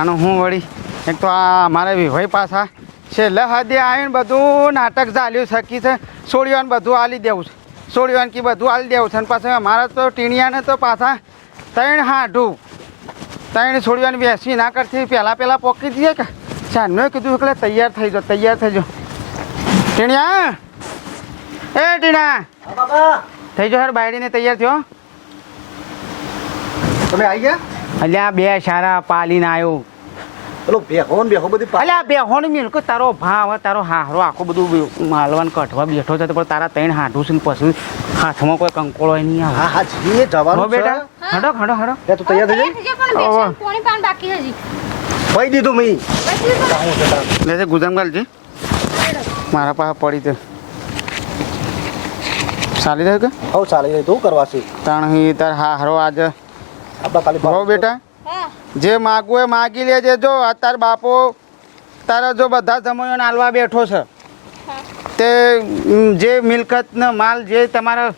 તાણ હું વળી? એક તો આ અમારે વિભાઈ પાછા. છેલ્લે હદે આવીને બધું નાટક ચાલ્યું શકી છે. સોડિયોને બધું આલી દેવું છે. સોડિયોને કે બધું આલી દેવું છે. અને પાછા અમારા તો ટીણિયાને તો પાછા ત્રણ હાઢું. ત્રણ સોડિયોને બેસી ના કરતી. પહેલાં પહેલાં પોકી દઈએ કે? ચાંદનું કીધું એટલે તૈયાર થઈ જાઓ તૈયાર થઈ જાઓ. ટીણિયા! એ ટીણા! થઈ જાઓ હર બાયડીને તૈયાર થયો. તમે આવી ગયા? અલ્યા બે સારા પાલીને આવ્યો પેલો બેહો ને બેહો બધી અલ્યા બે હોન મિલકો તારો ભાવ તારો હારો આખો બધું માલવાન કઠવા બેઠો છે તો પણ તારા ત્રણ હાથું છે ને પછી હાથમાં કોઈ કંકોળો નહીં આવે. હા હા જી હો જવાનું છે હડો હડો હડો. એ તું તૈયાર થઈ પણ પાન બાકી હજી. ભાઈ દીધું મી. તો લે છે ગુદામ ગાલજી મારા પાસે પડી છે. ચાલી રહ્યું કે? હવ ચાલી રહી તું કરવા છે. તાણ હી તાર હારો આજે. આપણા ખાલી હો બેટા. જે માગવું એ માગી લેજે જો અત્યારે બાપો તારા જો બધા સમયોને આલવા બેઠો છે તે જે મિલકતનો માલ જે તમારા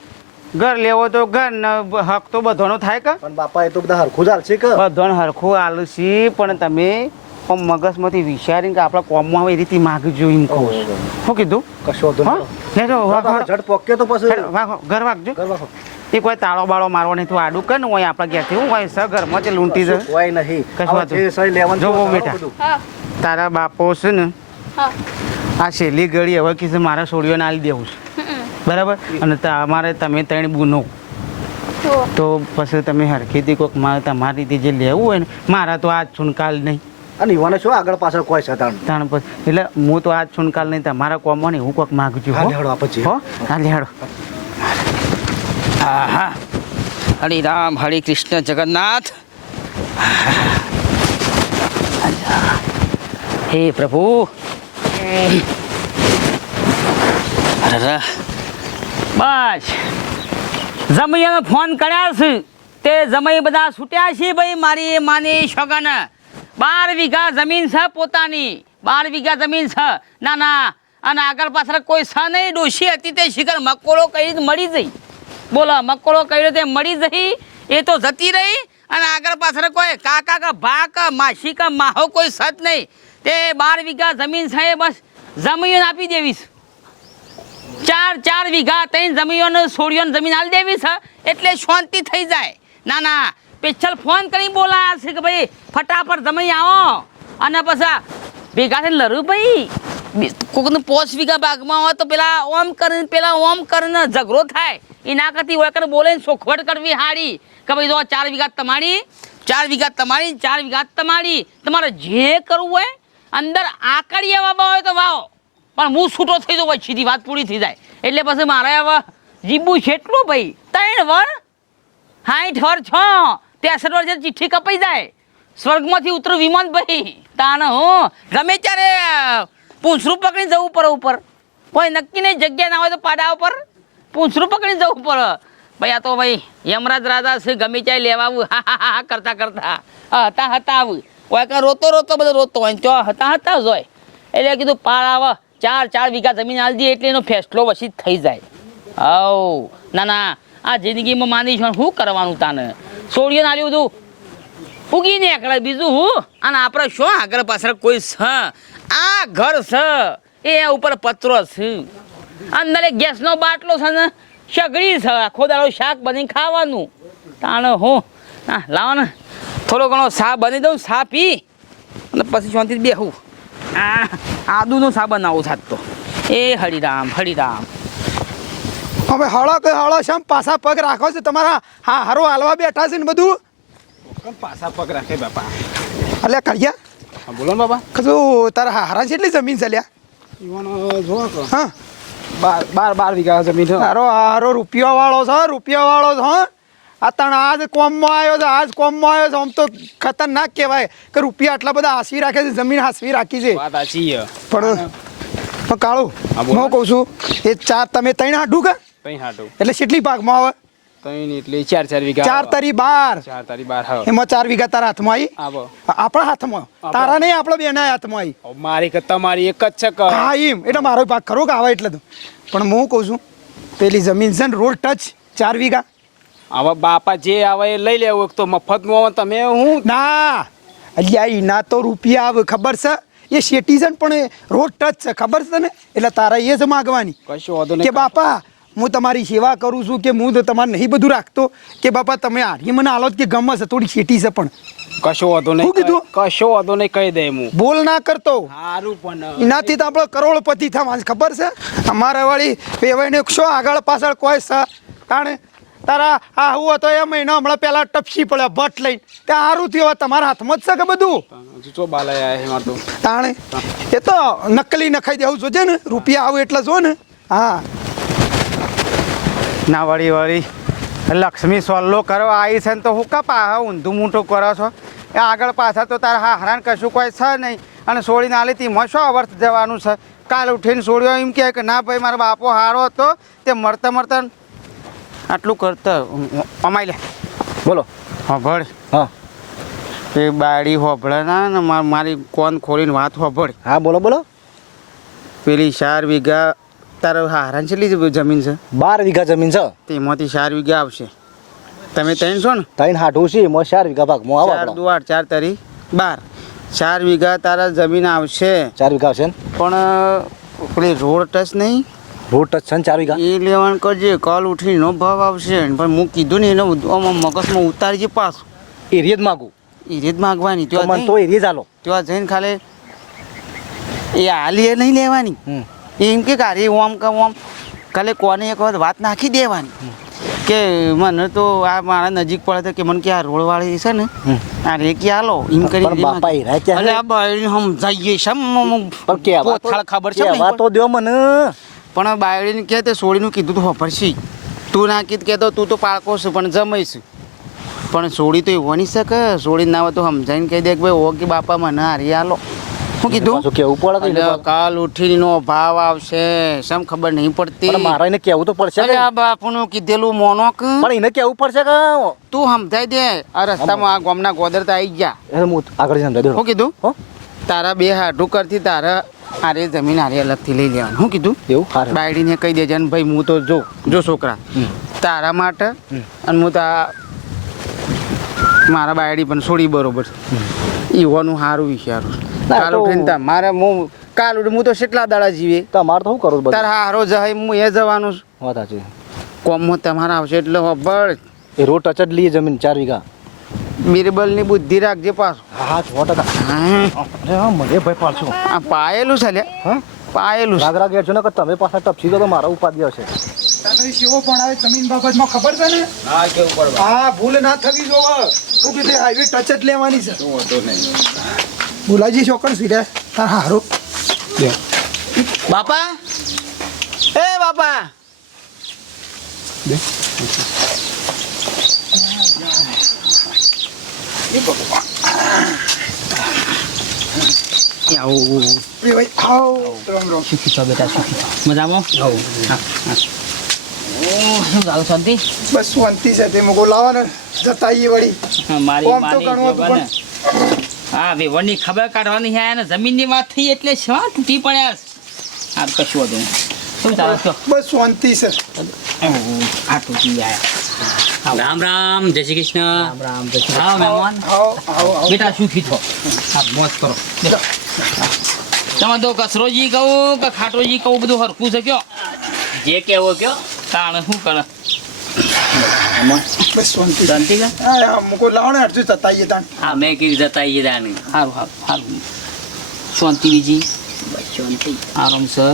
ઘર લેવો તો ઘર ને હક તો બધોનો થાય કે? પણ બાપા એ તો બધા હરખું જ હાલશે કે? બધાને હરખું આલુસી પણ તમે મગજમાંથી વિચારીને કે આપણા કોમમાં આવે એ રીતે માગજો એમ કહું. છું. શું કીધું? કશો લેજો ઘર વાગજો. કરવા ખો. એ કોઈ તાળો બાળો મારવો નહીં તું આડું કર ને હોય આપણા ઘેરથી હું હોય સગર ઘરમાં લૂંટી જાય કોઈ નહીં. કશું જે જો છે, બહુ બેટા. તારા બાપો છે ને આ છેલ્લી ઘડી હવે કીધું મારા છોડીઓને આલી દેવું છે. બરાબર? અને તમારે તમે ત્રણ બુનો. તો? પછી તમે હરખીથી કોઈક મારે તમારી રીતે જે લેવું હોય ને મારા તો આજ છુનકાલ નહીં. અને યુવાને શું આગળ પાછળ કોઈ છે તાણ? તાણ પછી એટલે હું તો આજ છુનકાલ નહીં તમારા કોમો નહીં હું કોઈક માગું છું હા, આપો જી. હો? લેહાડો હા હરિ રામ, હરિ કૃષ્ણ, જગન્નાથ. હે પ્રભુ. બસ. જમી અમે ફોન કર્યા છે. તે જમઈ બધા છૂટ્યા છે ભાઈ મારી માની શગન બાર વીઘા જમીન છે પોતાની. બાર વીઘા જમીન છે. ના ના. અને આગળ પાછળ કોઈ છ નહીં. ડોશી હતી તે શિખર મકોડો કઈ મળી જઈ બોલો, મકોડો કઈ તે મળી જઈ એ તો જતી રહી અને આગળ પાછળ કોઈ કાકા કા ભા કા માસી કા માહો કોઈ સત નહીં. તે બાર વીઘા જમીન છે, બસ જમીન આપી દેવીશ. ચાર ચાર વીઘા, ત્રણ જમીનોને છોડીઓને જમીન આપી દેવી છે એટલે શાંતિ થઈ જાય. ના ના પેછલ ફોન કરી બોલાયા છે કે ભાઈ, ફટાફટ જમી આવો. અને પછી ભેગા થઈને લડું ભાઈ. કોકનું પોચ વીઘા ભાગમાં હોય તો પેલા ઓમ કરીને, પેલા ઓમ કરીને ઝઘડો થાય. એના કરતી ઓળકર બોલે સોખવટ કરવી હારી કે ભાઈ જો ચાર વીઘા તમારી, ચાર વીઘા તમારી ચાર વીઘા તમારી, તમારે જે કરવું હોય, અંદર આકડીએ વાવવા હોય તો વાવો. પણ હું છૂટો થઈ જાઉં ભાઈ, સીધી વાત પૂરી થઈ જાય. એટલે પછી મારે હવે છે છેટલું ભાઈ? ત્રણ વર સાઠ વર છ ત્રેસઠ વર જે ચિઠ્ઠી કપાઈ જાય, સ્વર્ગમાંથી ઉતરું વિમાન ભાઈ. તાન હું, ગમે ત્યારે પૂંછરું પકડી જવું પર ઉપર. કોઈ નક્કી નહીં, જગ્યા ના હોય તો પાડા ઉપર. પૂંછરું પકડી જવું પડે. ભાઈ આ તો ભાઈ યમરાજ રાજા છે, ગમે ત્યાં લેવા આવું. હા હા હા કરતા કરતા. હતા હતા આવું. કોઈ કાં રોતો રોતો, બધો રોતો હોય ચો, હતા હતા જ હોય. એટલે કીધું પાર આવે, ચાર ચાર વીઘા જમીન આલી દઈએ એટલે એનો ફેસલો પછી થઈ જાય. હવ ના ના, આ જિંદગીમાં માની છું શું કરવાનું તાને? છોડીએ નાલ્યું બધું ઉગી નીકળે બીજું હું? અને આપણે શું આગળ પાછળ કોઈ છે આ ઘર છે એ ઉપર પત્રો છે. અંદર એક ગેસનો બાટલો છે ને સગડી છે. આખો દાડો શાક બની ખાવાનું. તાણે હું હા લાવો ને. થોડો ઘણો સા બની દઉં સા પી. અને પછી શાંતિ બેહું. આ આદુનો સા બનાવું થાત તો. એ હરિરામ હરિરામ હવે હળો કે હળો શામ પાછા પગ રાખો છો? તમારા હા હારો હાલવા બેઠા છે ને બધું? કેમ પાછા પગ રાખે બાપા? અલ્યા કરિયા હા બોલો ને બાપા. કશું તારા હારા જેટલી જમીન છે લ્યા હા. બાર બાર બાર વીઘા જમીન હારો હારો રૂપિયા વાળો છે રૂપિયા વાળો છે હા. આ તણ આજ કોમમાં આવ્યો છે આજ કોમમાં આવ્યો છે. આમ તો ખતરનાક કહેવાય કે રૂપિયા આટલા બધા હાસવી રાખે છે જમીન હાસવી રાખી છે. વાત સાચી છે. પણ પણ કાળું હું કહું છું એ ચાર તમે ત્રણ હાડું કે? ત્રણ હાટું એટલે કેટલી ભાગમાં આવે? એટલે ચાર ચાર વીઘા ચાર તારી બાર. ચાર તારી બાર હા એમાં ચાર વીઘા તારા હાથમાં આવી આવો. આપણા હાથમાં? તારા નહીં આપણા બેના હાથમાં આવી મારી કે તમારી એક જ છે હા એમ. એટલે મારો ભાગ ખરો કે આવે એટલે તો. પણ હું કહું છું પેલી જમીન છે ને રોડ ટચ ચાર વીઘા. હવે બાપા જે આવે એ લઈ લેવું એક તો મફતનું આવે તમે હું? ના. અલ્યા એના તો રૂપિયા આવે ખબર છે? એ સિટીઝન પણ રોડ ટચ છે ખબર છે ને એટલે તારા એ જ માગવાની. કશું વાંધો કે નહીં બાપા હું તમારી સેવા કરું છું કે હું તો તમારે નહીં બધું રાખતો કે બાપા તમે આની મને હાલો કે ગમે છે થોડી શેટી છે પણ. કશો વાંધો નહીં કીધું? કશો વાંધો નહીં કહી દે હું બોલ ના કરતો. સારું પણ એનાથી તો આપણે કરોડપતિ થવા ખબર છે? અમારા વાળી વેવાઈને શું આગળ પાછળ કોઈ છે. કારણ તારા આ હું હતો એ મહિનો હમણાં પેલા ટપસી પડે ભટ લઈને. ત્યાં સારું થયું તમારા હાથમાં જ છે કે બધું? તાણે એ તો નકલી નખાઈ દેવું જોજે ને રૂપિયા આવું એટલે જો ને. હા. ના વળી વળી. લક્ષ્મી સોલ્લો કરવા આવી છે ને તો હું કપા હા ઊંધું મૂઠું કરો છો. એ આગળ પાછા તો તારા હા હરાન કશું કોઈ છે નહીં. અને છોડીને આલી તીમાં શું અવર્થ જવાનું છે. કાલ ઉઠીને છોડ્યો એમ કહે કે ના ભાઈ મારો બાપો હારો હતો. તે મરતા મરતા આટલું કરતા. અમાઈ લે. બોલો. હોભળ. હા. એ બાળી હોભળે ના ને મારી કોન ખોલીને વાત હોભળ. હા બોલો બોલો. પેલી ચાર વીઘા તારા હારાન છેલ્લી જમીન છે. બાર વીઘા જમીન છે? તેમાંથી ચાર વીઘા આવશે. તમે ત્રણ છો ને? ત્રણ હાઠું છે એમાં ચાર વીઘા ભાગમાં મો ચાર આપણો ચાર તરી બાર. ચાર વીઘા તારા જમીન આવશે. ચાર વીઘા આવશે પણ પેલી રોડ ટચ નહીં? રોડ ટચ છે ચાર વીઘા? એ લેવાનું કરજે કોલ ઉઠીને નો ભાવ આવશે. પણ હું કીધું ને એનો આમાં મગજમાં ઉતારજે પાછું. એરિયા જ માગું. એ રીત માગવાની તો મને તો નહીં. એરિયા ચાલો ત્યાં જઈને ખાલી એ હાલી એ નહીં લેવાની. એમ કે કાઢી ઓમ કે ઓમ. કાલે કોને એક વખત વાત નાખી દેવાની. કે મને તો આ મારા નજીક પડે તો કે મને કે આ રોડવાળી છે ને હમ. આ રેકી હાલો એમ કરી પણ બાપા હીરા ક્યાં અલે આ બાયડી સમજાઈએ શમ પણ કેવા તો- પોથાળ ખબર છે કેવા તો દ્યો મને. પણ બાયડીને કે તે સોળીનું કીધું તો છે. તું ના કીધ કે તો તું તો પાળકો છું પણ જમાઈશ પણ સોળી તો એ વણી શકે સોળી ના હોય તો સમજાઈને કહી દે કે ભાઈ ઓ કે બાપા મને હારી હાલો. શું કીધું? શું કેવું પડે કાલ ઉઠીનો ભાવ આવશે. સમ ખબર નહીં પડતી? મારે એને કેવું તો પડશે અરે આ બાપુનું કીધેલું મોનોક. પણ એને કેવું પડશે કે તું સમજાઈ દે. આ રસ્તામાં આ ગામના ગોદર તો આવી ગયા. હું આગળ સમજાઈ દઉં. શું કીધું? હો? તારા બે હાડું કરતી તારા આરે જમીન આરે અલગથી લઈ લેવાનું. શું કીધું? એવું? બાયડીને કહી દેજે ને ભાઈ હું તો જો જો છોકરા. તારા માટે અને હું તા મારા બાયડી પણ છોડી બરોબર છે. ઈવાનું સારું વિચારું કાલ ઉઠીને તા મારે હું કાલ ઉઠી હું તો કેટલા દાડા જીવે. તમારે તો શું કરું તારા હારો જાય હું એ જવાનું છું. વાત સાચી હું તમારા આવશે એટલે ખબર એ રોડ ટચ જ લઈએ જમીન ચાર વીઘા. બિરબલની બુદ્ધિ રાખજે પાછો. હા સો ટકા. મને ભાઈ પાડશો. આ પાયેલું છે લે હા? પાયેલું છે. રાગ રાગ છો ને તમે પાછા ટપસી તો મારા ઉપાધ્યાય આવશે. તને શિવો પણ આવે જમીન બાબતમાં ખબર છે ને? હા કેવું પડવા હા ભૂલ ના થવી જોવે. તું કીધું હાઈવે ટચ જ લેવાની છે. ભૂલાજી ચોકડ સીધા. તાર હારું. બાપા? એ બાપા! આવું એ ભાઈ આવ. રામ રામ બેટા મજામાં? હા, હા. ઓ, શું ચાલે શાંતિ? બસ શાંતિ છે તે મોકો લાવો જતા આવીએ વળી. મારી માની હા વેવણની ખબર કાઢવાની છે અને જમીનની વાત થઈ એટલે શું તૂટી પડ્યા છે? કશું હતું શું ચાલે છો? બસ શાંતિ છે. આ તૂટી ગયા. રામ રામ જય શ્રી કૃષ્ણ. રામ રામ જય શ્રી રામ મહેમાન. આવો આવો આવો બેટા સુખી છો? હા મોજ કરો. તમે તો કસરોજી કહું કે ખાટોજી કહું બધું હરખું છે કયો? જે કેવો કયો? તાણે શું કરે? શાંતિ કે હા મગો લાવો ને અડધું જતા તાણ. હા મેં કીધું જતા આવીએ તાણી. સારું સારું સારું શાંતિ બીજી. શાંતિ. આરામ છે.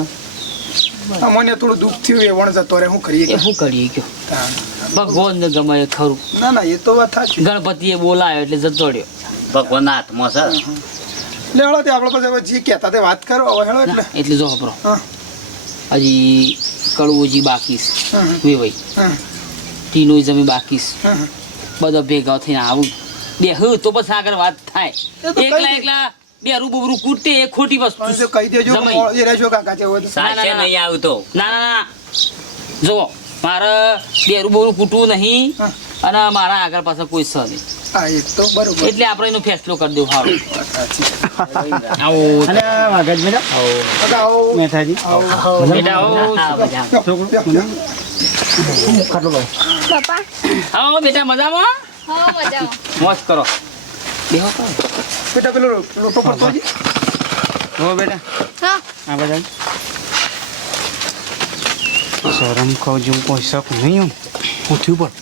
અમને થોડું દુઃખ થયું એ વણ જતો રહે શું કરીએ કે? શું કરીએ કયો? તાણ. ભગવાનને ગમે ખરું. ના ના એ તો વાત સાચી. ગણપતિએ બોલાયો એટલે જતો રહ્યો. ભગવાન હાથમાં છે. લે હળો તે આપણે પછી જે કહેતા તે વાત કરો હવે હેળો એટલે. એટલે જો હપરો હા. હજી કડવુજી બાકી છે હમ, હમ, વેવાઈ. ટીનોય જમી બાકી છે હમ, હમ. બધા ભેગા થઈને આવું. બે હું તો પછી આગળ વાત થાય. એકલા એકલા બે રૂબરૂ કૂટે એ ખોટી વસ્તુ. કહી દેજો. એ રહેજો કાકા જે તો. ના, ના, સાચે નહીં આવતો. ના ના ના. જુઓ મારે બે રૂબરૂ કૂટવું નહીં અને મારા આગળ પાછળ કોઈ સ નહીં. એટલે આપણે એનો ફેસલો કરી દઉં સારું આવો. અરે વાઘજ મેડમ? આવો. મેઠાજી આવો. બેટા આવો. હા બધા પપ્પા? આવો બેટા મજામાં? હા મજામાં. મોજ કરો. બેહો કરો બેટા પેલો લોટો પડતો છે હો. બેટા. હા. આ બધા. શરમ કહું જેવું કોઈ શક નહીં હું થયું પણ.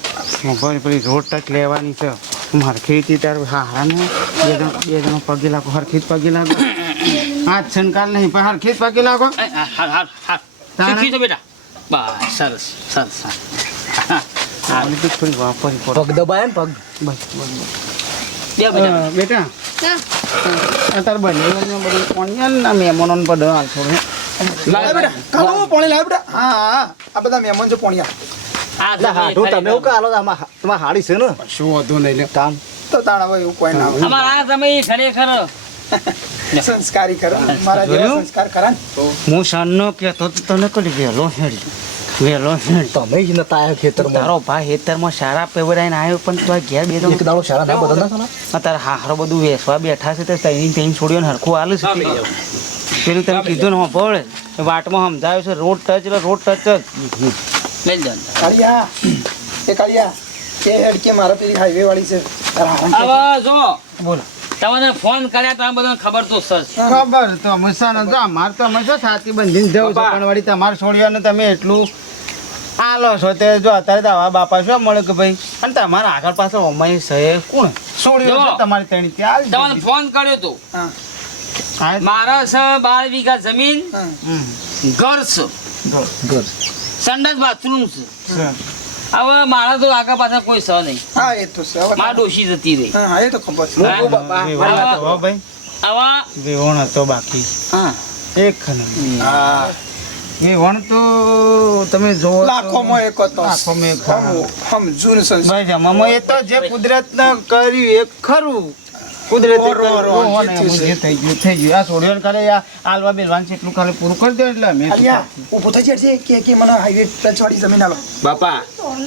મોબાઈલ પેલી રોડ ટચ લેવાની છે. હરખીથી તાર હારાને બે જણ બે જણો પગે લાગો હરખી જ પગે લાગો. હા છનકાર નહીં પણ હરખી જ પગે લાગો. હા હા હા હા. શીખી છો બેટા. બસ સરસ સરસ હા. આવી તો થોડી વાપરી પડો. પગ દબાય ને પગ? બસ બસ બસ. બેટા. બેટા. અત્યારે બંને બધું કોણ ના મહેમાનોને બધું હાલ થોડું લાવ બેટા કાલો પોણી લાવ બેટા. હા હા. આ બધા મહેમાન છે પોણિયા. હાડું તમે એવું કાલો તમારે હાડી છે ને? શું હતું નહીં કામ તો તાણ હવે એવું કોઈ ના અમારા તમે ખરેખર સંસ્કારી કરો. મારા જેવા સંસ્કાર કરા હું સાંજનો કહેતો તો તને કદી વહેલો હેડી. વહેલો તમે જ નતા આવ્યા ખેતરમાં. તારો ભાઈ હેતરમાં સારા પેવરાઈને આવ્યો પણ તું ઘેર બે એક દાડો શાળા ના બધા ના હારો બધું વેસવા બેઠા છે તે તૈની તૈન છોડીઓ ને હરખું હાલ છે. પેલું તમે કીધું ને પડે વાટમાં સમજાયું છે રોડ ટચ રોડ ટચ જ. લઈ લો કાળિયા એ કાળિયા એ હેડ કે મારા પેલી હાઈવે વાળી છે. હવે જો. બોલો. તમને ફોન કર્યા તમે બધાને ખબર તો સર ખબર તો અમે સાને જો અમારે તો અમે શું છાતી બંધીને જવું છે પણ વળી તમારે છોડીઓને તમે એટલું આલો છો તે જો અત્યારે તો આવા બાપા શું મળે કે ભાઈ? અને તમારા આગળ પાછળ અમારી સહે કોણ? છોડીઓ જો. છે તમારી ત્યાં તમને ફોન કર્યો તો. મારા છે બાર વીઘા જમીન હમ. ઘર છે. ઘર. સંડાસ બાથરૂમ છે. છે. હવે મારા તો આગળ પાછળ કોઈ સ નહીં. હા એ તો છે. મારા ડોશી જતી રહી. હા એ તો ખબર છે. હા? ભાઈ. આવા વિહોણ હતો બાકી. હા. એક હા. વિહોણ તો તમે જોવો તો- લાખોમાં એક હતો. લાખોમાં એક હમ જૂન સંસ્કાર ભાઈ જમામાં એ તો જે કુદરત કર્યું એ ખરું. કુદરતે. જે જે થઈ ગયું થઈ ગયું. આ આ આલવા બેલવાનું છે એટલું ખાલી પૂરું કરી દો એટલે અમે શું ઊભો થઈ જશે કે કે મને હાઈવે ટચ વાળી જમીન આલો. બાપા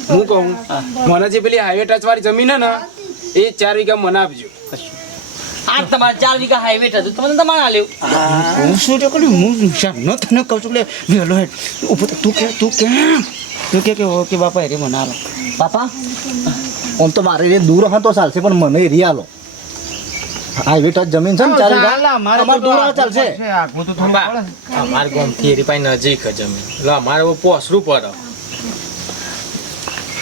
હું કહું મને જે પેલી હાઈવે ટચ વાળી જમીન હે ને એ ચાર વીઘા મને આપજો. આ તમારે ચાર વીઘા હાઈવે હતું તમને તમારે આલ્યું? હું. શું તો કર્યું હું નુકસાન ન તને કહું છું એટલે વહેલો હેડ. ઊભો તું કે તું કેમ તું કે કે ઓકે બાપા હેરી મને આલો. બાપા આમ તો મારે એ દૂર હતો ચાલશે પણ મને એ રિયાલો હાઈવે ટચ જમીન છે ને ચાલે, અમારે અમારે તો દૂર ચાલશે હું તો થંબા. અમાર ગામથી એરી પાસે નજીક જમીન. લો અમારે પોસરું પર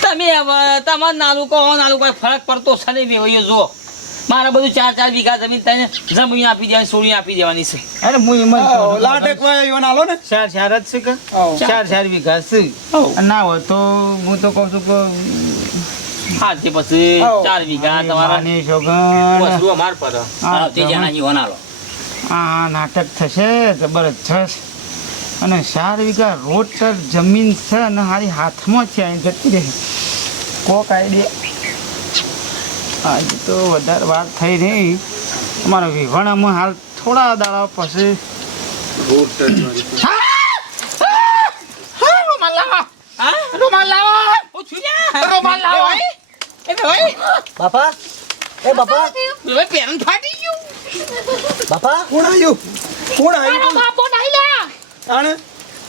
તમે તમાર તમારે નાલું કહો નાલું કોઈ ફરક પડતો સને નહીં વેવાઈઓ જો મારે બધું ચાર ચાર વીઘા જમીન તને જમીન આપી દેવાની સોળી આપી દેવાની છે. અરે હું એમ. લાટક એવો આલો ને. ચાર ચાર જ છે કે? ચાર ચાર વીઘા છે. ના હોય તો હું તો કહું છું કે હા તે પછી ચાર વીઘા તમારા પોસરું અમાર પર આ તે જણા જીવન આલો આ નાટક થશે જબરજસ્ત અને ચાર વીઘા રોડ જમીન છે અને હારી હાથમાં છે અહીં જતી રહી. કોક આઈડિયા. આજ તો વધારે વાત થઈ નહીં તમારા વિવાણામાં હાલ થોડા દાડા પછી. ઓ એ ભાઈ બાપા એ બાપા. હવે પેરણ ફાટી ગયું. બાપા કોણ આવ્યું? કોણ આવ્યું? બાપો નહીં લે તાણે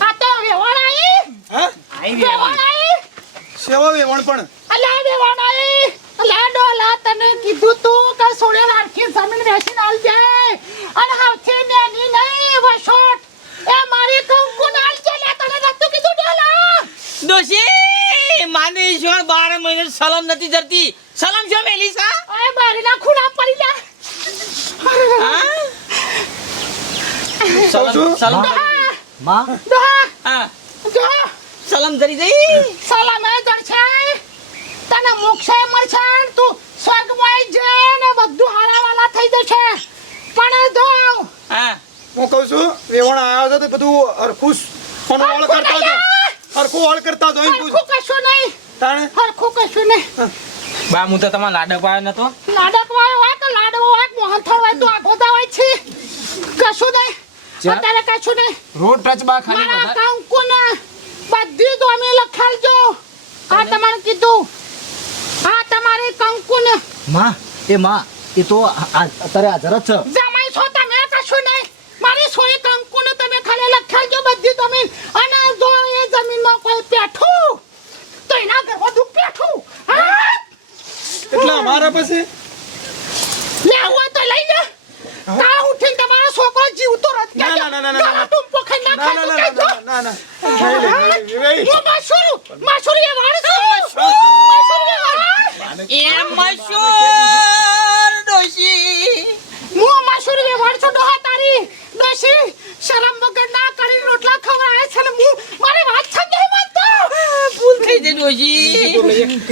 આ તો વેવાણ આઈ હા? વેવાણ આઈ સેવા વેવણ પણ. અલા વેવાણ આઈ અલા ડોલા તને કીધું તું કે સોળે રાખી જમીન વેચીને આલ જાય. અને હાવથી મેની નહીં વશોટ એ મારી કંકુ નાલ ચલે તને નતું કીધું ડોલા? દોશી માની ઈશ્વર 12 મહિને સલમ નથી ધરતી. સલમ છો મેલી સા ઓય બારીના ખૂણા પડી જા. સલમ. સલમમાં? ડોહા હા. જો. સલમ ધરી દઈ. સલામે દર્શે તને મોક્ષે મળશે તું સ્વર્ગમાં જઈ ને બધું હારાવાલા થઈ જશે. પણ જો. હા. હું કહું છું વેવણ આવ્યો છે તો બધું ખુશ પણ ઓળ કરતો હતો હરખું વાળ કરતા તો હરખું કશું નહીં. તાણે? હરખું કશું નહીં. બા હું તો તમારા લાડક વાળો નતો. લાડક વાળો હોય તો લાડવો હોય મોહન થળ હોય તો આગોદા હોય છે. કશું નહીં. અત્યારે કશું નહીં. રોડ ટચ બા ખાલી મારા વધારે- કંકુને બધી દોમી લખાલજો. આ તમારે કીધું. આ તમારે કંકુ ને માં એ માં એ તો અત્યારે હાજર જ છે. જમાઈ છો તમે કશું નહીં. મારી સોય કંકુને તમે ખાલી લખાવજો બધી જમીન. અને જો એ જમીનમાં કોઈ પેઠું તો એના ઘર બધું પેઠું. હા? એટલે પાસે લેવો તો લઈ લે. તા ઉઠીને તમારો છોકરો જીવતો રત કે ના ના ના ના ના. ટુંપો ખાઈ ના ના ના ના ના ના ના ના ના. ના ના ના ના ના ના ના ના ના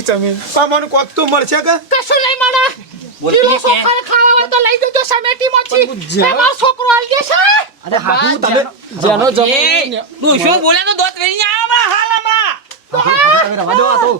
તો જમીન આ મને કોક તો મળશે કે કશું નહીં મળે કિલો નહીં ખાવા હોય તો લઈ જજો સમેટી જ્યાં- એમાં છોકરો આવી ગયો છે અરે હાથું તમે જેનો એ તું શું બોલે તો દોત વેરી આવા હાલામાં હાથું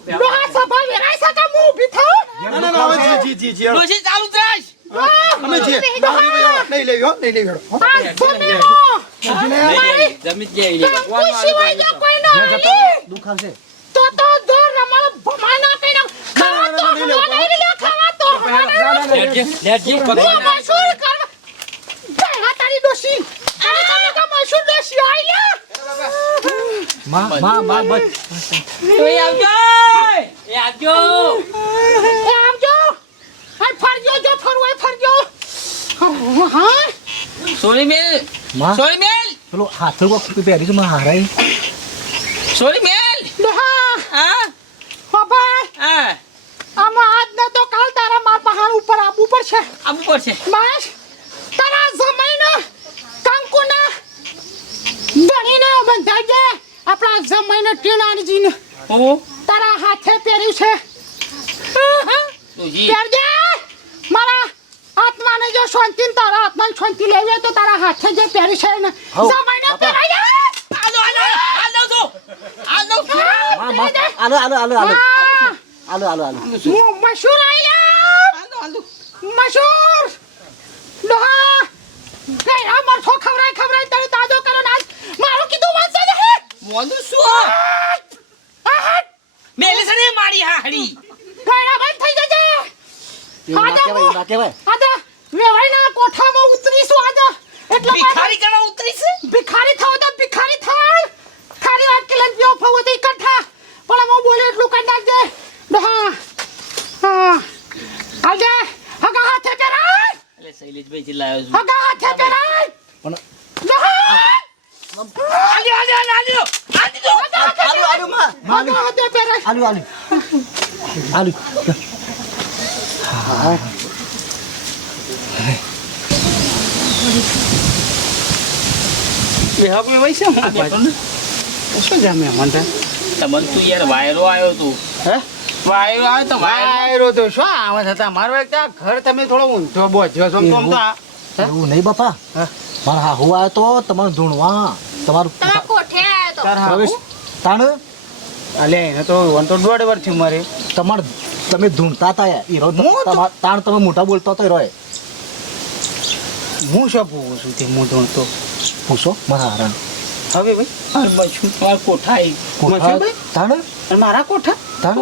સોરી મેલ સોરી મેલ પેલો હાથું કોક પહેરી છે માં હારાઈ સોરી મેલ ડોહા હા બાબા હા આમાં આજ ન તો કાલ તારા માર પહાડ ઉપર આવવું પડશે આવું પડશે. બસ. તારા જમાઈને કંકુના ધણીને ગયા આપણા જમાઈને ટીણાજીને ઓ તારા હાથે પહેર્યું છે. પહેરજે. મારા આત્માને જો શાંતિ તારા આત્માને શાંતિ લેવી હોય તો તારા હાથે જે પહેર્યું છે ને બાપા. પહેરાઈ દે આલો આલો આલો આલો આલો આલો આલો આલો આલો આલો આલો હું. મશહૂર આઈલા આલો આલો મશહૂર ડોહા લે આ મરથો ખવરાય ખવરાય તને તાજો કરો ને આજ મારું કીધું વાંચે ને હે મોનું શું આહા મેલે સરે મારી હાહડી ગાડા બંધ થઈ જજે એવું ના આદા વેવાઈના કોઠામાં ઉતરીશું આદા. એટલે ભિખારી કરવા ઉતરીશ? ભિખારી થાવ તો ભિખારી થાળ ખાલી વાત કે ફવો તો ઇકઠ્ઠા પણ હું બોલે એટલું કરી નાખજે. ડોહા હા. આવજે હગા હાથે પહેરાય. એટલે શૈલેષભાઈ લાવ્યો છું. હગા હાથે પહેરાય. પણ ડોહા આલ્યો આલ્યો આલ્યો આલ્યો. માં આલો હવે વઈ છે હું બાજુ શું જામે મને તમને તું યાર વાયરો આવ્યો તું. હે? વાયરો આવ્યો તો વાયરો. વાયરો તો શું આવે છે? તમારો એક ઘર તમે થોડો ઊંધો બોધ્યો છો તો એવું નહીં બાપા. મારા હાહુ આવ્યો તો તમારું ધૂણવા. તમારું તાણ? અલે એને તો વન તો દોઢ વર્ષથી મરે. તમાર તમે ધૂણતા હતા હીરો તાણ તમે મોટા બોલતા તો રોય હું શું પૂછું છું તે હું ધૂણતો પૂછો મારા હારા હવે ભાઈ હાલ બચું કોઠા એ કોઠા? અને મારા કોઠા? તાણ?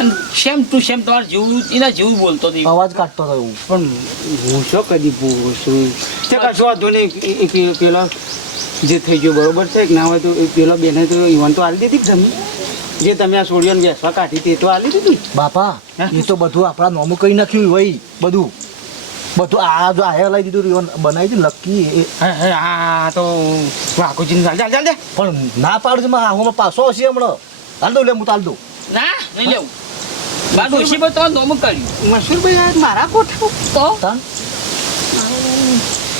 અને સેમ ટુ સેમ તમારે જેવું એના જેવું બોલતો હતી અવાજ કાઢતો હતો એવું પણ હું શું કદી પૂછું? તે કશો વાંધો નહીં એ જે થઈ ગયો બરોબર છે કે ના હોય તો પેલો બેને તો ઈવન તો આલી દીધી જમીન જે તમે આ સોડિયોને બેસવા કાઢી તે તો આલી દીધી. બાપા? એ તો બધું આપણા નોમું કહી નાખ્યું ભાઈ બધું. બધું આ જો આયા લઈ દીધું રિવન બનાવી દીધું લકી એ. હે, હે, હા તો વાઘુજીને ચાલ ચાલ ચાલ દે. પણ ના પાડું છું મારા હાહુમાં પાછો હશે હમણાં. હાલ દઉં લે હું તાલ દઉં. ના નહીં લેવું. ડોશી પર તમારે નોમ કર્યું. મશહૂરભાઈ આ મારા કોઠા તો?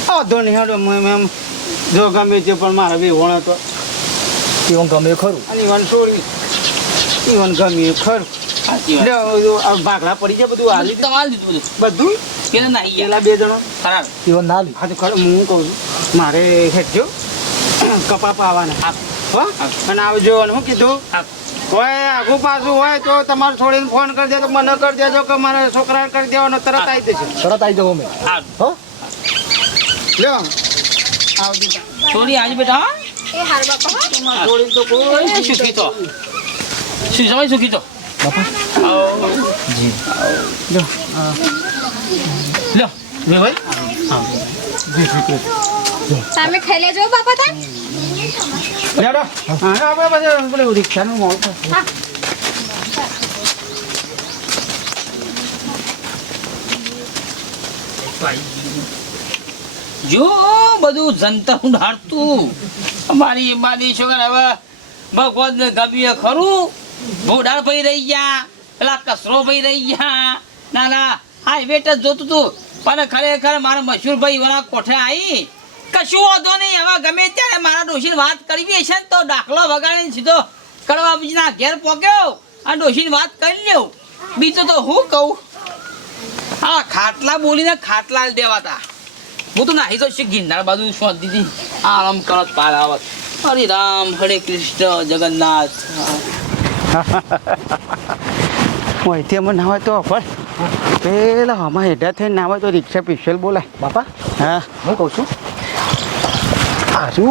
વાંધો નહીં હેડો જો ગમે તે પણ મારા બે વણ હતો. એવું ગમે ખરું. અને ઈવન છોડી ઈવન ગમે ખરું. આ ભાગલા પડી જાય બધું હાલી લીધું. બધું? નહીં યાર પેલા બે જણો? ખરાબ. એવો ના લી. હા તો હું કહું છું. મારે હેઠજો. કપા પાવાના. હા. હો? અને આવજો અને હું કીધું. હોય આગું પાછું હોય તો તમારે છોડીને ફોન કરી દેજો મને કરી દેજો કે મારા છોકરા કરી દેવાનો તરત આવી જશે તરત આવી જાઓ અમે હા. લ્યો. આવજો છોડી આજે બેટા હા. છોડીને તો કોઈ સુખી તો શું સમય સુખી તો બાપા. લ્યો. લ્યો. લે ભાઈ. તમે ખાઈ લેજો બાપા તા લેડો હા આપણે પછી પેલું રિક્ષાનું મોલ થશે. જો બધું જનતા ઉડાડતું મારી મારી છોકરા હવે ભગવાન ને ગમ્યું ખરું? ભોડાળ ભાઈ રહી ગયા, પેલા કસરો ભાઈ રહી ગયા. ના ના હા વેટ જ જોતું તું. પણ ખરેખર મારા મશહૂર ભાઈ વાળા કોઠે આવી કશું વાંધો નહીં, હવે ગમે ત્યારે મારા ડોશીને વાત કરવી હશે ને તો દાખલો વગાડીને સીધો કડવા બીજના ઘેર પહોંચ્યો આ ડોશીને વાત કરી લ્યો. બીજું તો હું કહું? હા ખાટલા બોલીને ખાટલા દેવા દેવાતા. હું તો નાહી તો છું ગિરનાર બાજુ શાંતિથી આરામ કરત પાર આવત. હરે રામ હરે કૃષ્ણ, જગન્નાથ. મોહિતી અમે નાવાય તો પણ પેલા આમાં હેઠા થઈને નાવાય તો રિક્ષા પિસ્ટલ બોલાય. બાપા હા. હું કહું છું આજુ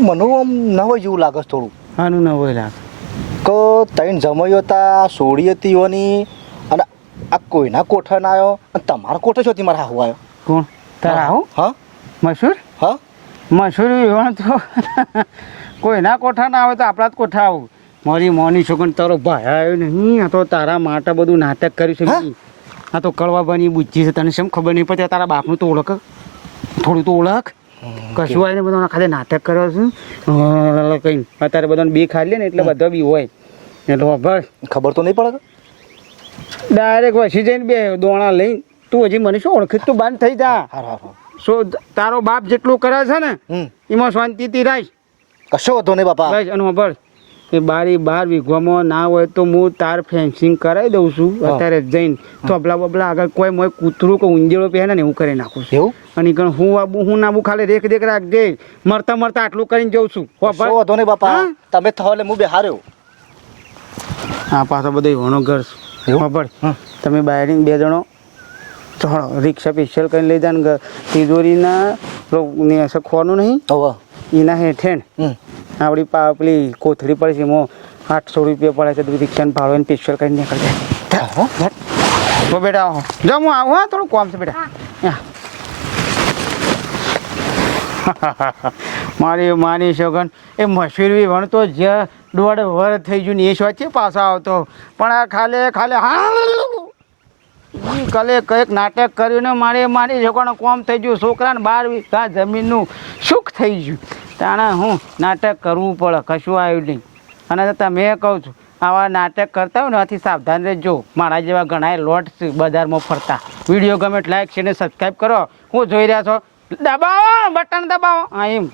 મને આમ ન હોય જેવું લાગે છે થોડું. આનું ન હોય લાગ. કે ત્રણ જમાયો હતા સોડી હતી ઓની અને આ કોઈના કોઠા ના આવ્યો અને તમારા કોઠે છો મારા હાહુ આવ્યો કોણ? તારા આવું હા. મસૂર હા. મસૂર વિવાહ તો કોઈના કોઠા ના આવે તો આપણા જ કોઠા આવું. મારી મોની છોકન તારો ભાઈ આવ્યો નહીં. આ તો તારા માટે બધું નાટક કર્યું છે આ તો કડવા બની બુદ્ધિ છે તને શું ખબર નહીં પડતી? તારા બાપનું તો ઓળખ થોડું તો ઓળખ. કશું હોય ને ખાતે ખાલી નાટક કર્યો છું કઈ અત્યારે બધાને બે ખાઈ લે ને એટલે બધા બી હોય. એટલે બસ ખબર તો નહીં પડે? ડાયરેક્ટ વસી જઈને બે દોણા લઈને તું હજી મને શું ઓળખી? તું બંધ થઈ જા. સો તારો બાપ જેટલું કરે છે ને એમાં શાંતિથી રાખ. કશો વધો નહીં બાપા. બસ અને ખબર એ બારી બાર વીઘવામાં ના હોય તો હું તાર ફેન્સિંગ કરાવી દઉં છું અત્યારે જઈને. થોબલા બબલા આગળ કોઈ મોય કૂતરું કે ઊંજેળો પહેરે ને એવું કરી નાખું છું. અને ઈ હું આબુ હું નાબુ ખાલી રેખ દેખ રાખજે. મરતા મરતા આટલું કરીને જઉં છું. વાંધો નહીં બાપા? તમે થો એટલે હું બે હાર્યો હા પાછો બધો હોણો ઘર? ખબર તમે બાયરિંગ બે જણો ચલો રિક્ષા સ્પેશિયલ કરીને લઈ જાય ને તિજોરીના ને ખોનું નહીં. એના હેઠે ને. હમ. આપણી પા પેલી કોથળી પડે છે એમાં આઠસો રૂપિયા પડે છે તો રિક્ષાને ભાડો એને પિસ્ટલ કરીને નીકળી જાય તો બેટા આવો જો હું આવું હા થોડું કોમ છે બેટા. મારી માની છોકન એ મશીરવી ભણતો જે દોઢ વર થઈ ગયું ને એ વચ્ચે પાછો આવતો. પણ આ ખાલે ખાલે હા કાલે કંઈક નાટક કર્યું ને મારે મારી છોકરાને કોમ થઈ ગયું. છોકરાને બાર વીઘા જમીનનું સુખ થઈ ગયું. તાણે હું નાટક કરવું પડે, કશું આવ્યું નહીં. અને તમે કહું છું, આવા નાટક કરતા હોય ને, આથી સાવધાન રહેજો. મારા જેવા ઘણા લોટ બજારમાં ફરતા. વીડિયો ગમે લાઈક છે ને સબસ્ક્રાઈબ કરો. હું જોઈ રહ્યા છો. દબાવો બટન દબાવો. હા એમ.